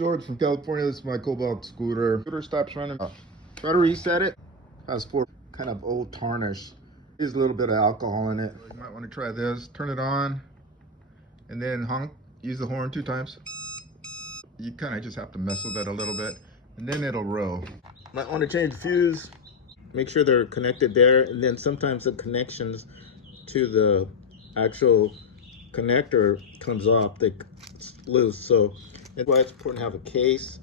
George from California. This is my Cobalt scooter. Scooter stops running. Try to reset it. Has four kind of old tarnish. There's a little bit of alcohol in it. You might want to try this. Turn it on and then honk. Use the horn 2 times. You kind of just have to mess with it a little bit and then it'll roll. Might want to change fuse. Make sure they're connected there, and then sometimes the connections to the actual connector comes off, it's loose. So that's why it's important to have a case,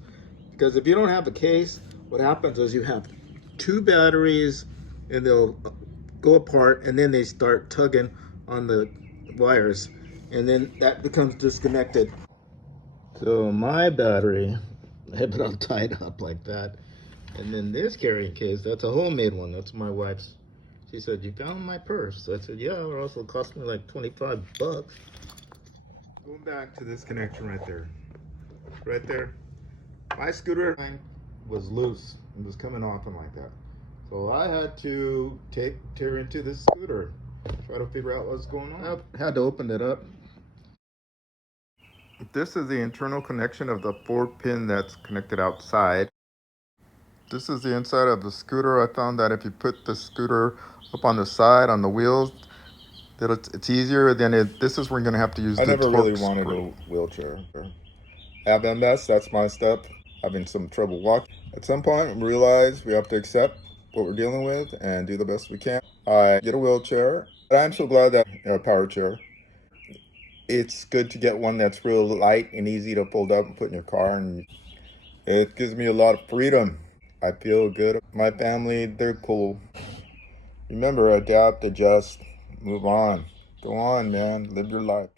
because if you don't have a case, what happens is you have 2 batteries and they'll go apart and then they start tugging on the wires and then that becomes disconnected. So my battery, I have it all tied up like that. And then this carrying case, that's a homemade one. That's my wife's. She said, "You found my purse." I said, "Yeah, it also cost me like 25 bucks. Going back to this connection right there. Right there. My scooter was loose. It was coming off and like that. So I had to tear into this scooter. Try to figure out what's going on. I had to open it up. This is the internal connection of the 4-pin that's connected outside. This is the inside of the scooter. I found that if you put the scooter up on the side, on the wheels, that it's easier. This is where you're going to have to use the torque screw. I never really wanted a wheelchair. I have MS, that's my step. Having some trouble walking. At some point, we realize we have to accept what we're dealing with and do the best we can. I get a wheelchair. I'm so glad that a power chair. It's good to get one that's real light and easy to fold up and put in your car, and it gives me a lot of freedom. I feel good. My family, they're cool. Remember, adapt, adjust, move on. Go on, man. Live your life.